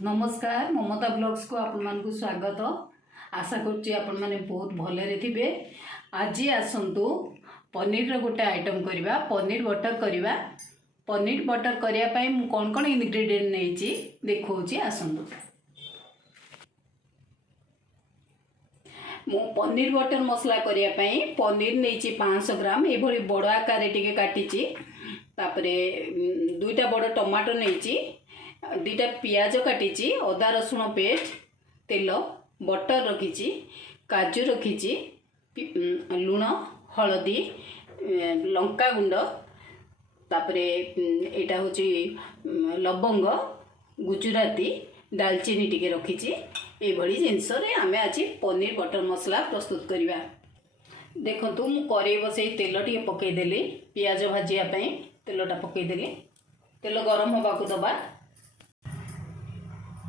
नमस्कार ममता ब्लॉग्स को आपण मान स्वागत। आशा करुच्ची आपण माने बहुत भले थे। आज आसतु पनीर गोटे आइटम करवा, पनीर बटर करवा। पनीर बटर करने मु कौन कौन इनग्रेडिएंट नहीं देखा आसतु। मु पनीर बटर मसला करने पनीर नहीं 500 ग्राम ये बड़ आकार टे काटी। दुईटा बड़ टमाटो नहीं, दुईटा पियाज काटी, अदा रसुण पेस्ट, तेल, बटर रखी, काजू रखी, लुण, हलदी, लंका गुंड, तापरे एटा होची लवंग, गुजुराती, दालचीनी टिके रखी। ये जिनस आम आज पनीर बटर मसला प्रस्तुत करवा। देखु मु कड़े बसई तेल टे पकईदेली पियाज भाजापी तेलटा पकईदेली। तेल गरम होगा दबा।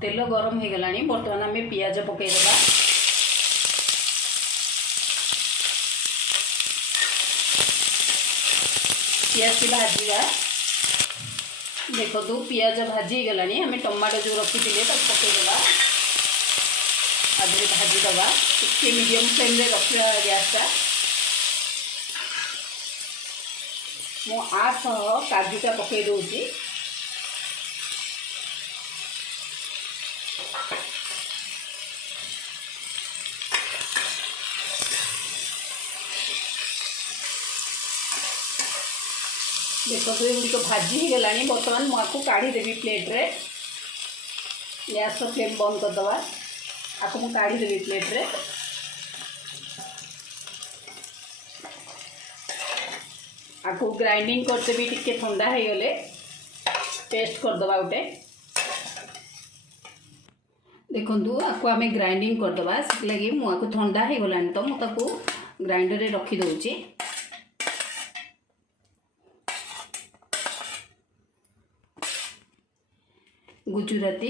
तेल गरम हो गला। बर्तमान आम पियाज पकईदेवा। पियाज की भाजा। देखो पियाज भाजी गला। आम टमाटो जो रखी पकईदेवा। आधे भाजीदवा टे मीडियम फ्लेम रे रखा गैसटा। मु काजूटा पकई दूची। देखो ये भाजी ही गला। बर्तमान मुझे काढ़ी देवी प्लेट रे। गैस फ्लेम बंद करदे। आपको मुझे काढ़ी देवी प्लेट रे। आपको ग्राइंडिंग करते भी टिके ठंडा हो गले पेस्ट करदे गोटे। देखु आपको आम ग्राइंडिंग करदे। से लगी मुझे ठंडा हो गला तो मुझे ग्राइंडर रे रखी दूची। गुजुराती,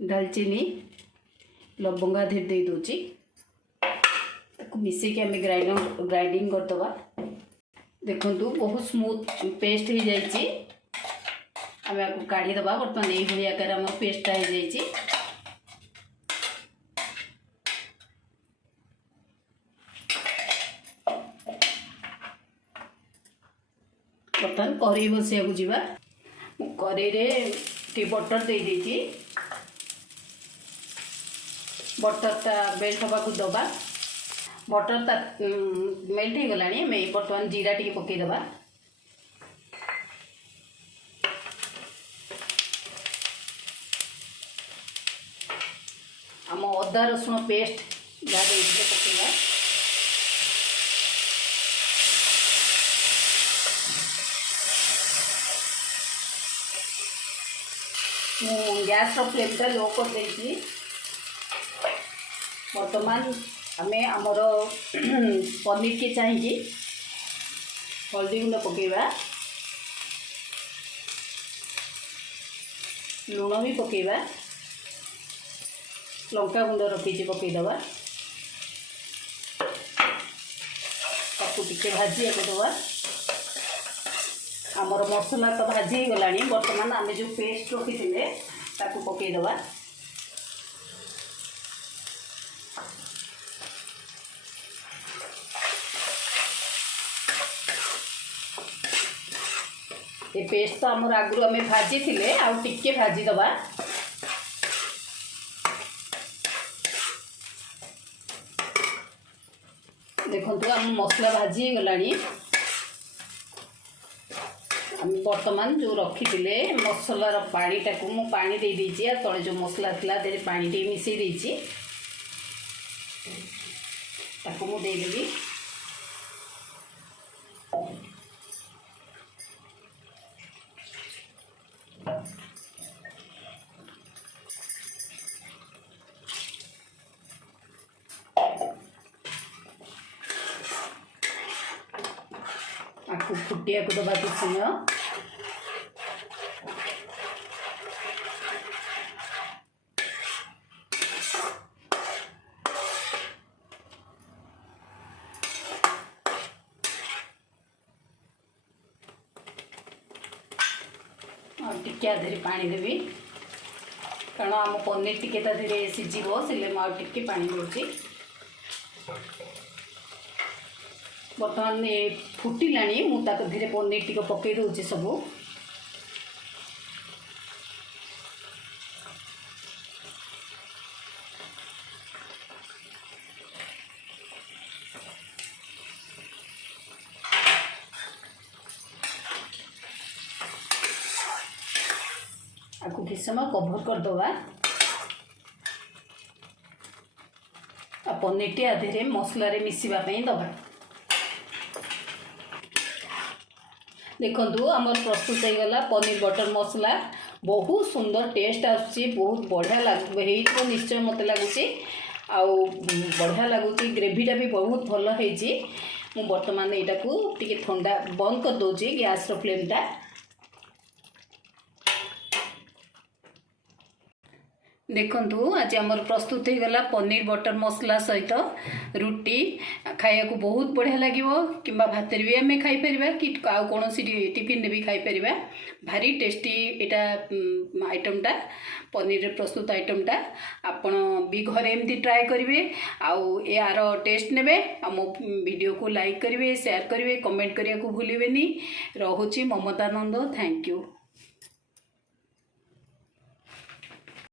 दालचीनी, लवंगा धीरे दे दूची। मिसेक आम ग्राइंडिंग करदे। देखु बहुत स्मूथ पेस्ट हो जाइए। आम आपको काढ़ीदवा। बर्तमान ये आकार आम पेस्टा हो जाइए। बर्तमान कढ़ई बसिया जावा। कढ़ई टे बटर दे देती। बटरटा मेल्ट होगा दबा। बटरटा मेल्ट हो गला। बर्तमान जीरा टी पकईदवा। आम अदा रसुण पेस्ट जहाँ पकईवा। गैस फ्लेमटा लो कर देती। बर्तमान आम आमर पनीर के चाहिए हल्दी गुंड पकईवा, लुण भी पकईवा, लंका गुंड रखी पकईदवा। ताकू टिके भाजी दवा। आमर मसला तो भाजी गला। बर्तमान आम जो पेस्ट रखी थे ताकू पकईदवा। ये पेस्ट तो आमर आगु आम भाजी थे आउ टिके भाजीदवा। देखो आम मसला भाजी गला। बर्तमान जो रखी थे मसलार पानीटा को मु पानी दे दीची। तले जो मसला थिला दे पानी टे मिसई देची। ताको मु दे देबी। आपको फुटिया को दबा कुछ समय। टिके आधे पानी देवी। कारण आम पनीर टिके ता धीरे सीझिबो सिले म टिके पानी देउची। बर्तमान ये फुटिलाणी मु ताक धीरे पनीर टिके पकई दउची सबू। आपको किस समय कभर कर दवा पनीर टी आधे मसला रे मिसिबा पई दबा। देखंतु हमर प्रस्तुत हो गला पनीर बटर मसला। बहुत सुंदर टेस्ट आसी, बहुत बढ़िया लगे तो निश्चय मत लगुच बढ़िया लगुच। ग्रेवीटा भी बहुत भल है। मु बर्तमान यहाँ को टिके ठंडा बंद कर दूची गैस रो फ्लेमटा। देखंतु आज आमर प्रस्तुत हो गला पनीर बटर मसला सहित रुटी खाया को बहुत बढ़िया लगे कि भात भी आम खाई पार कि कौन टिफिन भी खाई पार। भारी टेस्टी एटा आइटमटा पनीर प्रस्तुत आइटमटा आपण भी घरे एमती ट्राए करेंगे। आउ यार टेस्ट ने मो वीडियो को लाइक करेंगे, शेयर करेंगे, कमेंट करने को भूलें। रोची ममता नंद। Thank you.